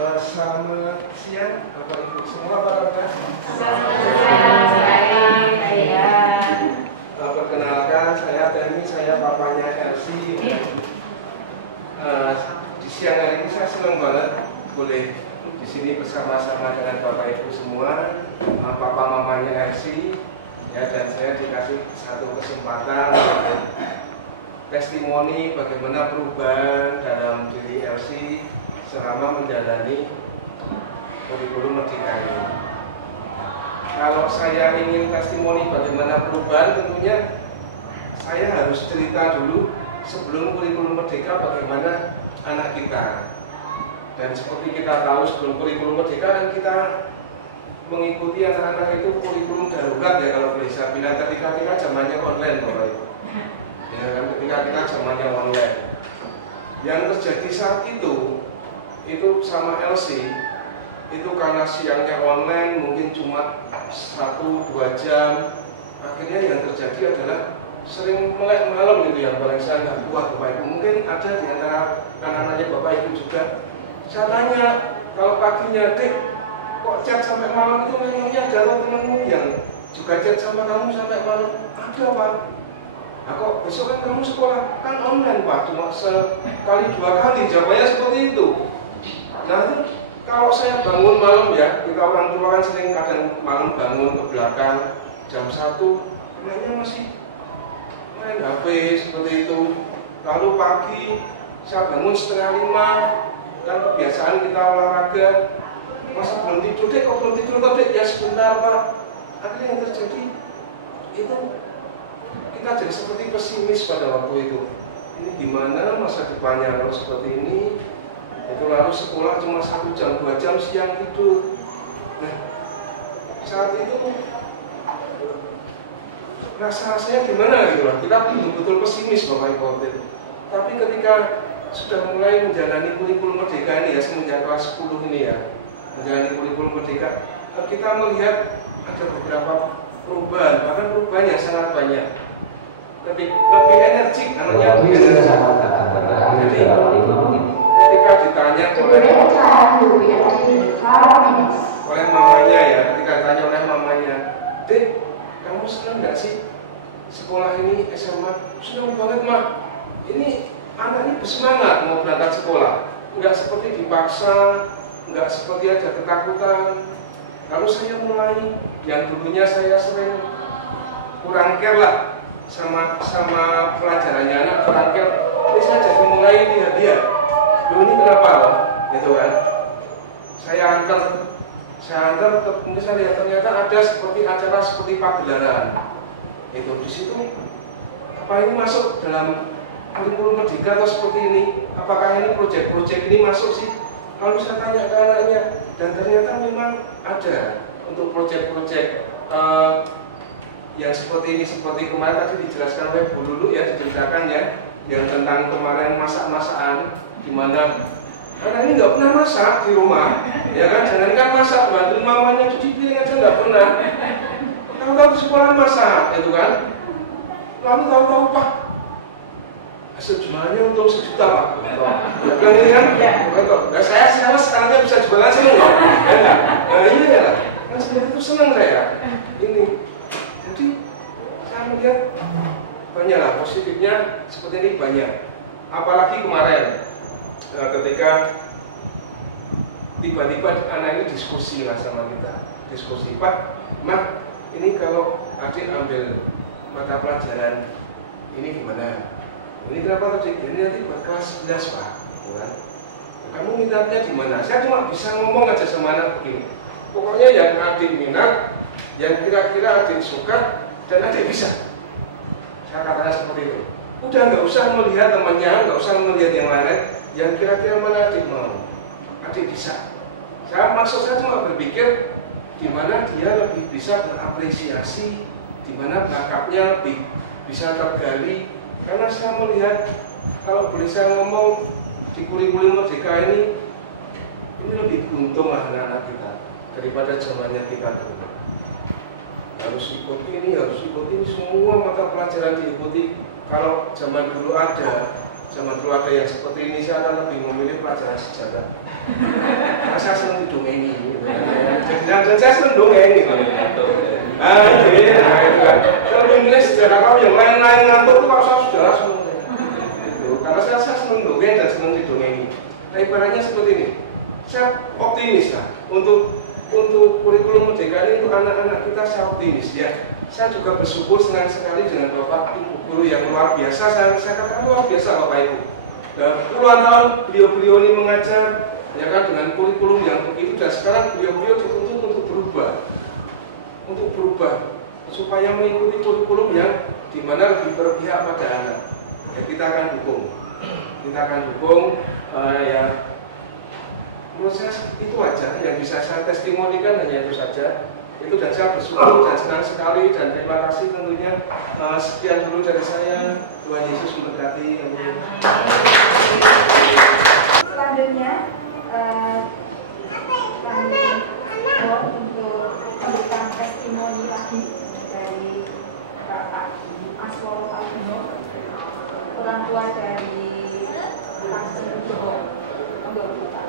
Selamat siang Bapak Ibu semua, apa kabar? Perkenalkan, saya Temi, saya papanya Elsie. Di siang hari ini saya senang banget boleh di sini bersama-sama dengan Bapak Ibu semua, papa mamanya Elsie, ya, dan saya dikasih satu kesempatan untuk testimoni bagaimana perubahan dalam diri Elsie selama menjalani kurikulum Merdeka ini. Kalau saya ingin testimoni bagaimana perubahan, tentunya saya harus cerita dulu sebelum kurikulum Merdeka bagaimana anak kita. Dan seperti kita tahu sebelum kurikulum Merdeka kan kita mengikuti anak-anak itu kurikulum darurat, ya kalau boleh saya bilang, ketika zamannya online Bapak Ibu. Ya kan, ketika zamannya online. Yang terjadi saat itu sama Elsie itu karena siangnya online mungkin cuma 1-2 jam, akhirnya yang terjadi adalah sering melek malam gitu, yang paling saya nggak kuat Bapak Ibu. Mungkin ada di antara anak-anaknya Bapak Ibu juga. Saya tanya, kalau paginya, Dek, kok chat sampai malam itu, memangnya ada temanmu yang juga chat sama kamu sampai malam? Ada Pak. Nah, kok besok kan kamu sekolah? Kan online Pak, cuma sekali 2 kali, jawabannya seperti itu. Nah, kalau saya bangun malam, ya, kita orang tua kan sering kadang malam bangun ke belakang jam 1, mainnya masih main HP seperti itu. Lalu pagi saya bangun 4:30, kan kebiasaan kita olahraga, masa belum tidur, Dek, kok belum tidur, Dek? Ya sebentar Pak. Akhirnya yang terjadi itu kita jadi seperti pesimis pada waktu itu. Ini gimana masa depannya kalau seperti ini? Itu lalu sekolah cuma 1 jam 2 jam, siang tidur. Nah, saat itu rasanya gimana gitu lah. Kita betul-betul pesimis Bapak Ibu waktu itu. Tapi ketika sudah mulai menjalani kurikulum Merdeka ini, ya, semenjak kelas 10 ini, ya, menjalani kurikulum Merdeka, kita melihat ada beberapa perubahan, bahkan perubahan yang sangat banyak. Lebih energik, namanya lebih energik. Jadi ketika ditanya oleh mamanya, ya, ketika ditanya oleh mamanya, Dek, kamu senang nggak sih sekolah ini, SMA? Senang banget Mak. Ini anak ini bersemangat mau berangkat sekolah, nggak seperti dipaksa, nggak seperti ada ketakutan. Lalu saya mulai, yang dulunya saya sering kurang care lah sama pelajarannya anak, kurang care. Ini saya jadi mulai lihat-lihat, ini kenapa loh, gitu kan? Saya antar, kemudian saya lihat ternyata ada seperti acara seperti pagelaran. Itu di situ, apa ini masuk dalam kurikulum Merdeka atau seperti ini? Apakah ini proyek-proyek ini masuk sih? Lalu saya tanya ke anaknya, dan ternyata memang ada untuk proyek-proyek yang seperti ini, seperti kemarin tadi dijelaskan oleh Bu Lulu, ya, diceritakan, ya, yang tentang kemarin masak-masakan, di mana karena ini nggak pernah masak di rumah, ya kan? Jangankan masak, bantu mamanya cuci piring aja nggak pernah. Tahu-tahu di sekolah masak, itu kan? Lalu tahu-tahu Pak, sejualnya untuk 1 juta Pak. Ya bilang ini kan? Nah, saya sales sekarang bisa jualan seneng loh. Ya enggak? Nah ini ya lah. Kan seperti itu seneng saya. Ini. Jadi saya melihat banyak lah positifnya seperti ini, banyak. Apalagi kemarin ketika tiba-tiba anak ini diskusi lah sama kita. Diskusi, Pak, Mak, ini kalau adik ambil mata pelajaran ini gimana? Ini kenapa tadi? Ini nanti buat kelas 11 Pak, kan? Kamu minatnya di mana? Saya cuma bisa ngomong aja sama anak begini. Pokoknya yang adik minat, yang kira-kira adik suka, dan adik bisa. Saya katakan seperti itu. Udah nggak usah melihat temannya, nggak usah melihat yang lain, yang kira-kira mana adik mau, adik bisa. Maksud saya cuma berpikir di mana dia lebih bisa berapresiasi, di mana bakatnya lebih bisa tergali. Karena saya melihat, kalau boleh saya ngomong, di kurikulum Merdeka ini lebih beruntung lah anak-anak kita daripada zamannya kita dulu. Harus ikuti ini, harus ikuti ini, semua mata pelajaran diikuti. Kalau zaman dulu ada yang seperti ini, saya akan lebih memilih pelajaran sejarah. Karena saya senang didongeni gitu. Dan saya senang dongeng gitu. Kalau Inggris sejarah kau yang lain-lain ngantuk tuh kalau saya saudara senang gitu. Karena saya senang dongeng dan senang didongeni. Nah ibaratnya seperti ini, saya optimis lah untuk kurikulum merdeka ini untuk anak-anak kita, saya optimis ya. Saya juga bersyukur senang sekali dengan Bapak Ibu guru yang luar biasa. Saya katakan luar biasa Bapak Ibu. Puluhan tahun beliau-beliau ini mengajar, ya kan, dengan kurikulum yang begitu, dan sekarang beliau-beliau dituntut untuk berubah supaya mengikuti kurikulum yang dimana lebih berpihak pada anak. Ya, kita akan dukung, ya. Menurut saya itu aja yang bisa saya testimonikan, hanya itu saja. Itu, dan saya bersyukur dan senang sekali, dan terima kasih tentunya. Sekian dulu dari saya. Tuhan Yesus memberkati. Selanjutnya kami mohon untuk memberikan testimoni lagi dari Bapak Asworo Albino, orang tua dari Pastor Joho, untuk kita.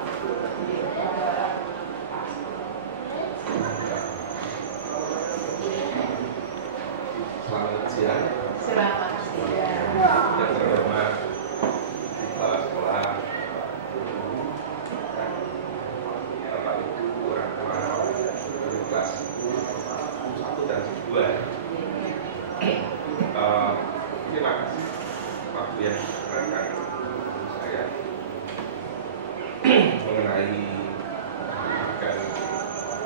Selamat siang. Selamat siang. Yang terhormat kepala sekolah, Bapak Ibu, orang tua dari kelas 1 dan 2. Terima kasih waktu yang diberikan saya mengenai pendidikan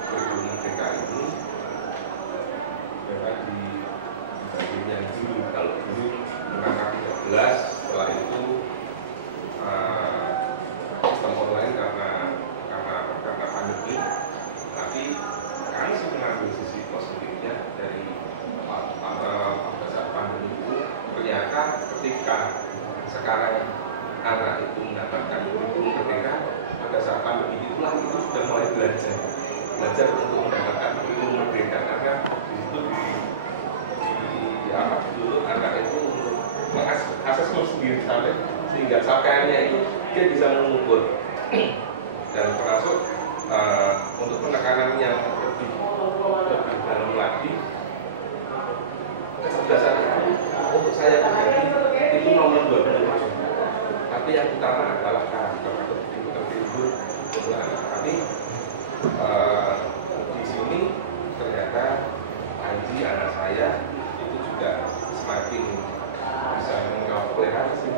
kurikulum merdeka ini. Memang di bagian yang dulu, kalau dulu mengangkat 13, setelah itu sistem online karena pandemi. Tapi kami sih mengambil sisi positifnya dari pada saat pandemi itu. Ternyata ketika sekarang anak itu mendapatkan kurikulum merdeka, pada saat pandemi itulah itu sudah mulai belajar untuk mendapatkan kurikulum merdeka, karena di situ dulu anak itu untuk mengasesmen sendiri sehingga capaiannya itu dia bisa mengukur. Dan termasuk untuk penekanan yang lebih dalam lagi, kecerdasan itu untuk saya pribadi itu nomor 27. Tapi yang utama adalah karakter atau pintar-pintar untuk anak. Tapi di sini ternyata Aji, anak saya, itu juga semakin bisa mengenal toleransi,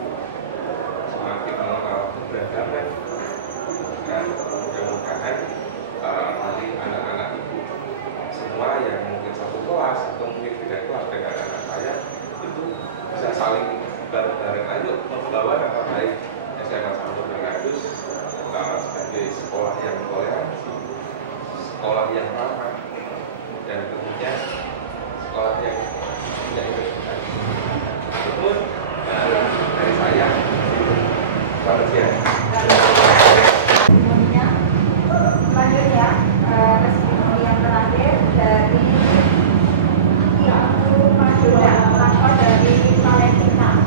semakin mengenal keberagaman. Dan mudah-mudahan dari anak-anak ibu semua yang mungkin satu kelas atau mungkin beda kelas dengan anak saya itu bisa saling bareng-bareng, ayo membawa nama baik SMA Santo Bernardus sebagai sekolah yang toleransi, sekolah yang ramah, dan tentunya sekolah yang tidak integritas. Itu dari saya. Selamat siang. Selanjutnya, testimoni yang terakhir dari Ibu Madura, lapor dari Palestina.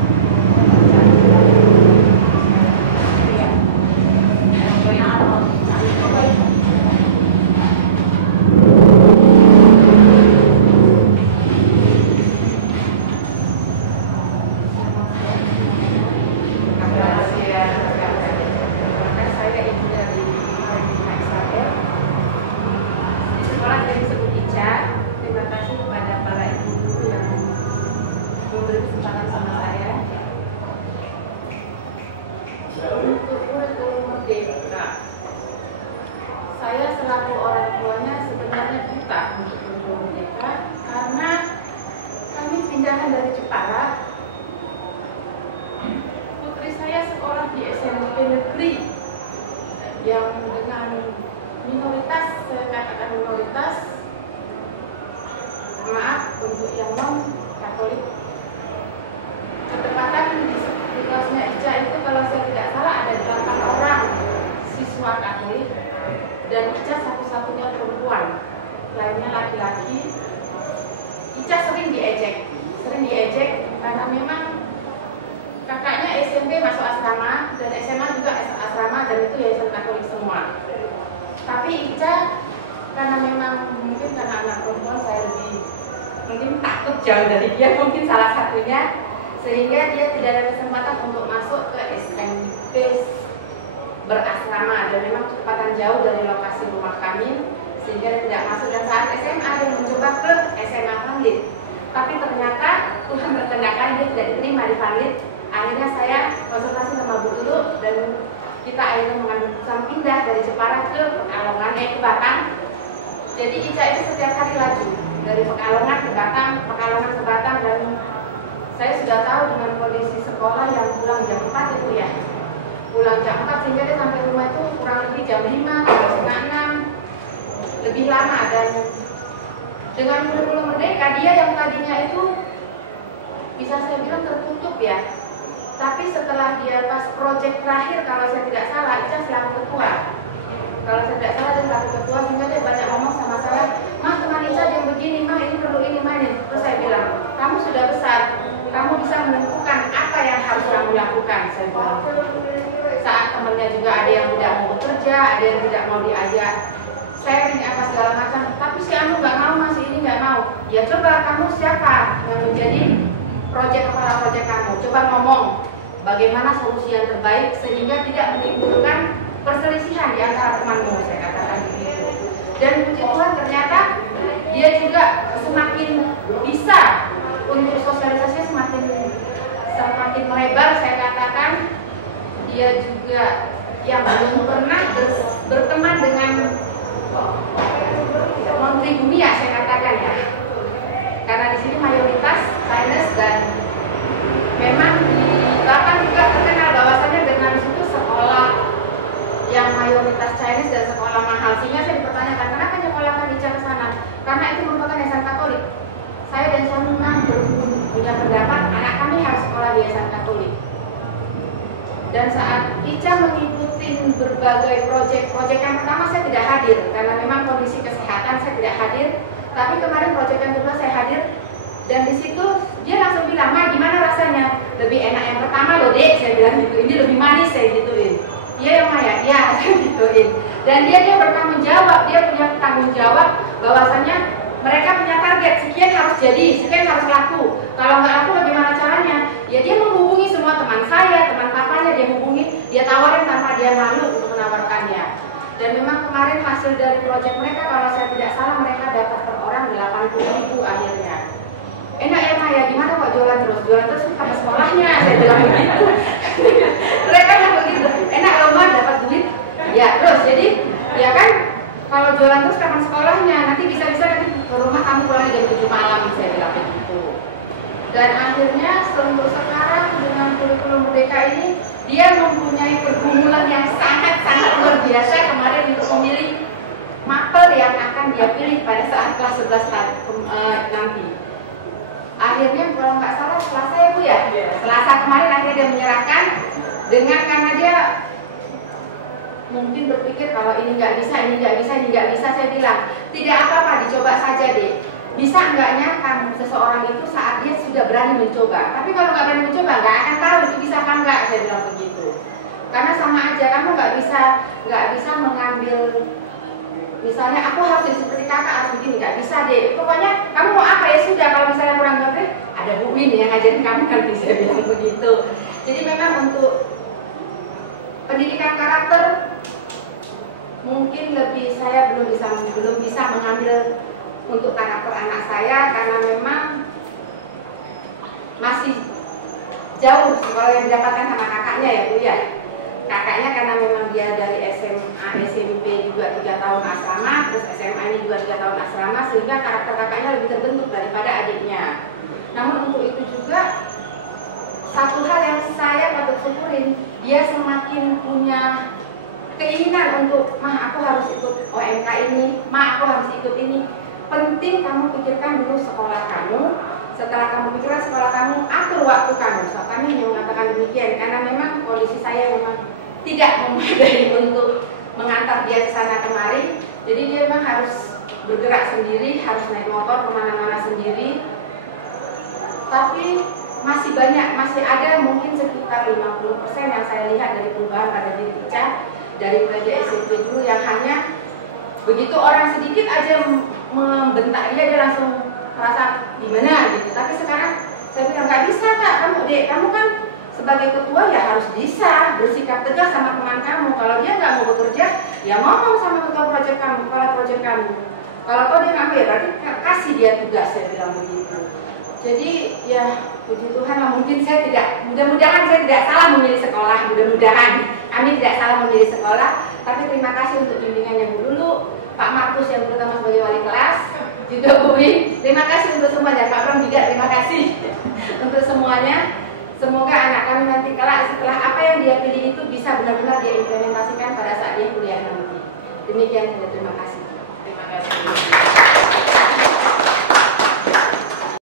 Saya selaku orang tuanya sebenarnya buta untuk kurikulum merdeka karena kami pindahan dari Jepara. Putri saya sekolah di SMP negeri yang dengan minoritas, saya katakan minoritas, maaf untuk yang non Katolik. Ketepatan di kelasnya Ica itu kalau saya tidak salah ada 8 orang siswa Katolik. Dan Ica satu-satunya perempuan, lainnya laki-laki. Ica sering diejek karena memang kakaknya SMP masuk asrama dan SMA juga asrama, dan itu yayasan Katolik semua. mungkin takut jauh dari dia, mungkin salah satunya, sehingga dia tidak ada kesempatan untuk masuk ke SMP berasrama, dan memang kecepatan jauh dari lokasi rumah kami sehingga dia tidak masuk. Dan saat SMA dia mencoba ke SMA Vanlit, tapi ternyata Tuhan berkehendak dia tidak diterima di Vanlit. Akhirnya saya konsultasi sama Bu dulu, dan kita akhirnya mengambil keputusan pindah dari Jepara ke Pekalongan, ke Batang. Jadi Ica itu setiap hari laju dari Pekalongan ke Batang, Pekalongan ke Batang, dan saya sudah tahu dengan kondisi sekolah yang pulang jam 4 itu ya, pulang jam 4 sehingga dia sampai rumah itu kurang lebih jam 5, setengah 6, lebih lama. Dan dengan kurikulum merdeka, dia yang tadinya itu bisa saya bilang tertutup ya, tapi setelah dia pas proyek terakhir, kalau saya tidak salah, Ica selaku ketua, kalau saya tidak salah dia selaku ketua, sehingga dia banyak ngomong sama saya, "Mah, teman Ica yang begini, mah ini perlu ini, mah ini." Terus saya bilang, "Kamu sudah besar, kamu bisa menentukan apa yang harus kamu lakukan." Saya bilang, saat temannya juga ada yang tidak mau bekerja, ada yang tidak mau diajak sharing apa segala macam, tapi si Anu nggak mau, masih ini nggak mau. Ya coba kamu siapa yang menjadi kepala proyek kamu, coba ngomong bagaimana solusi yang terbaik sehingga tidak menimbulkan perselisihan di antara temanmu, saya katakan begitu. Dan puji Tuhan ternyata dia juga semakin bisa untuk sosialisasinya semakin melebar, saya katakan. Dia juga yang belum pernah berteman dengan Menteri Bumi ya, saya katakan ya, karena di sini mayoritas Chinese, dan memang di Batam juga terkenal bahwasannya dengan situ sekolah yang mayoritas Chinese dan sekolah mahal, sehingga saya dipertanyakan kenapa nyekolahkan Ica ke sana, karena itu merupakan yayasan Katolik. Saya dan suami memang punya pendapat anak kami harus sekolah di yayasan Katolik. Dan saat Ica mengikuti berbagai proyek yang pertama saya tidak hadir karena memang kondisi kesehatan saya tidak hadir. Tapi kemarin proyek yang kedua saya hadir, dan di situ dia langsung bilang, "Ma, gimana rasanya? Lebih enak yang pertama loh, Dek." Saya bilang gitu. "Ini lebih manis," saya gituin. "Iya ya, Ma ya?" "Iya," saya gituin. Dan dia bertanggung jawab, dia punya tanggung jawab bahwasanya mereka punya target sekian harus jadi, sekian harus laku. Kalau nggak laku bagaimana caranya? Ya dia menghubungi semua teman saya, teman papanya dia hubungi, dia tawarin tanpa dia malu untuk menawarkannya. Dan memang kemarin hasil dari proyek mereka, kalau saya tidak salah mereka dapat per orang 80.000 akhirnya. "Enak ya Maya, gimana kok jualan terus? Jualan terus sama sekolahnya," saya bilang begitu. Mereka bilang begitu, "Enak loh Mbak, dapat duit." Ya terus, jadi ya kan kalau jualan terus kapan sekolahnya? Nanti bisa-bisa nanti ke rumah kamu pulang jam 7 malam, saya bilang begitu. Dan akhirnya untuk sekarang dengan kurikulum merdeka ini, dia mempunyai pergumulan yang sangat-sangat luar biasa kemarin untuk memilih mapel yang akan dia pilih pada saat kelas 11 nanti. Akhirnya kalau nggak salah Selasa ya Bu ya? Selasa kemarin akhirnya dia menyerahkan karena dia mungkin berpikir kalau ini nggak bisa, ini nggak bisa, ini nggak bisa. Saya bilang, tidak apa-apa, dicoba saja deh. Bisa enggaknya kamu seseorang itu saat dia sudah berani mencoba. Tapi kalau nggak berani mencoba, nggak akan tahu itu bisa apa enggak. Saya bilang begitu. Karena sama aja, kamu nggak bisa mengambil, misalnya aku harus jadi seperti kakak, harus begini, nggak bisa deh. Pokoknya kamu mau apa ya sudah. Kalau misalnya kurang ngerti, ada Bu Win yang ngajarin kamu nanti. Saya bilang begitu. Jadi memang untuk pendidikan karakter mungkin saya belum bisa mengambil untuk karakter anak saya karena memang masih jauh kalau yang didapatkan sama kakaknya ya Bu ya. Kakaknya karena memang dia dari SMA, SMP juga 3 tahun asrama, terus SMA ini juga 3 tahun asrama, sehingga karakter kakaknya lebih terbentuk daripada adiknya. Namun untuk itu juga satu hal yang saya patut syukurin, dia semakin punya keinginan untuk, "Mah, aku harus ikut OMK ini, Mah, aku harus ikut ini." Penting kamu pikirkan dulu sekolah kamu. Setelah kamu pikirkan sekolah kamu, atur waktu kamu. So, kami yang mengatakan demikian karena memang kondisi saya memang tidak memadai untuk mengantar dia ke sana kemari. Jadi dia memang harus bergerak sendiri, harus naik motor kemana-mana sendiri. Tapi masih ada mungkin sekitar 50% yang saya lihat dari perubahan pada diri Ica dari mulai dia SMP dulu yang hanya begitu orang sedikit aja membentak dia langsung merasa gimana gitu. Tapi sekarang saya bilang nggak bisa Kak, kamu kan sebagai ketua ya harus bisa bersikap tegas sama teman kamu. Kalau dia nggak mau bekerja, ya ngomong sama ketua proyek kamu, kepala proyek kamu. Kalau kau dia nggak mau ya berarti kasih dia tugas, saya bilang begitu. Jadi ya puji Tuhan lah, mungkin saya tidak, mudah-mudahan saya tidak salah memilih sekolah, mudah-mudahan kami tidak salah memilih sekolah. Tapi terima kasih untuk bimbingan yang dulu, Pak Markus yang terutama sebagai wali kelas, juga Bu Win. Terima kasih untuk semuanya, Pak Bram juga terima kasih untuk semuanya. Semoga anak kami nanti kelak setelah apa yang dia pilih itu bisa benar-benar dia implementasikan pada saat dia kuliah nanti. Demikian, terima kasih. Terima kasih.